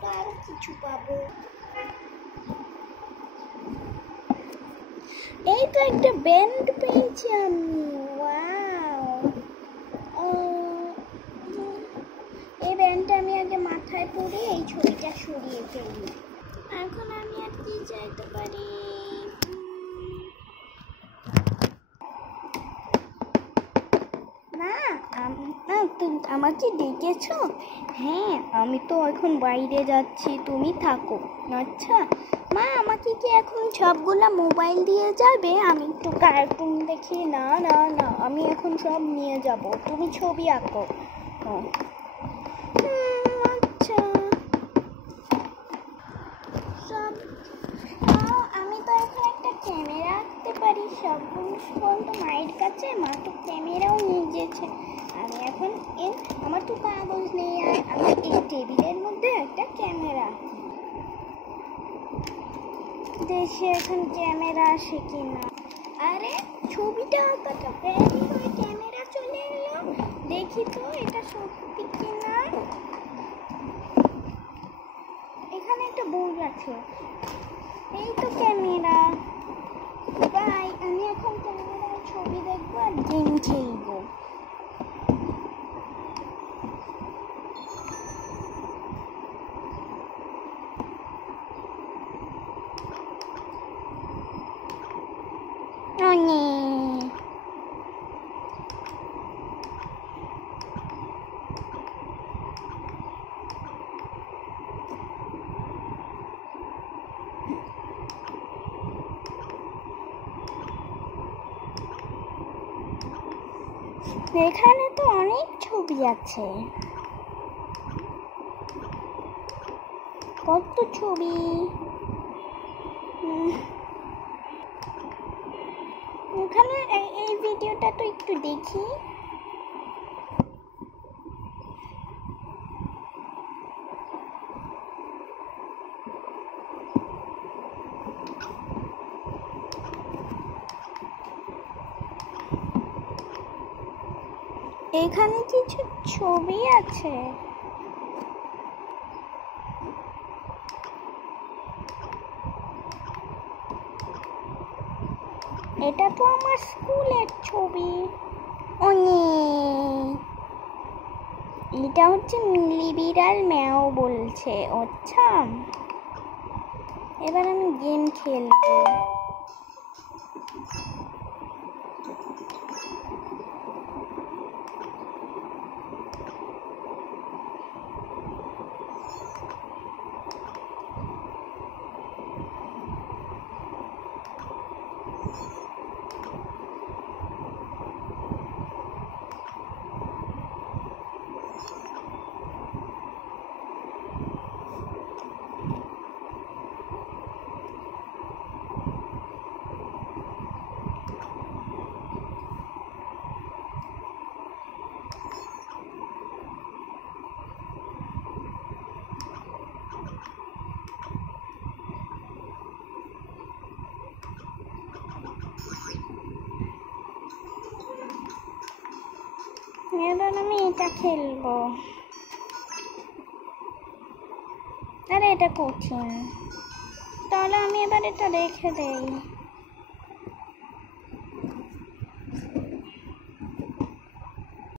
তো আরো কিছু পাবো। এই তো একটা ব্যান্ড পেয়েছি আমি। ওয়াও, এই ব্যান্ডটা আমি আগে মাথায় পরে এই ছবিটা সরিয়ে ফেলি। এখন আমি আর কি চাইতে পারি? না, তুমি আমাকে ডেকেছো? হ্যাঁ, আমি তো এখন বাইরে যাচ্ছি, তুমি থাকো। আচ্ছা মা, আমাকে কি এখন সবগুলা মোবাইল দিয়ে যাবে? আমি একটু কার্টুন দেখি। না না না, আমি এখন সব নিয়ে যাব, তুমি ছবি আঁকো। আচ্ছা, সব আমি তো এখন একটা ক্যামেরা আঁকতে পারি। সবগুলো তো মায়ের কাছে, মা তো ক্যামেরাও নিয়ে গিয়েছে। আমি এখন আমার তো কাগজ নেই, আর আমার এই টেবিলের মধ্যে একটা ক্যামেরা। দেখি এখন ক্যামেরা আসে কিনা। আরে ছবিটা আঁকাটা ব্যারি হয়ে ক্যামেরা চলে এলো। দেখি তো এটা সত্যি কিনা। এখানে একটা বোর্ড আছে। এই তো ক্যামেরা। বাই, আমি এখন ক্যামেরায় ছবি দেখবো আর গেম খেলবো। এখানে তো অনেক ছবি আছে। কত ছবি! এখানে এই ভিডিওটা তো একটু দেখি। এখানে কিছু ছবি আছে। এটা তো আমার স্কুলের ছবি। এটা হচ্ছে মিলি বিড়াল ম্যাও বলছে। আচ্ছা, এবার আমি গেম খেলবো। এবার আমি এটা খেলবো। আরে এটা কঠিন, তাহলে আমি এবার এটা রেখে দেই।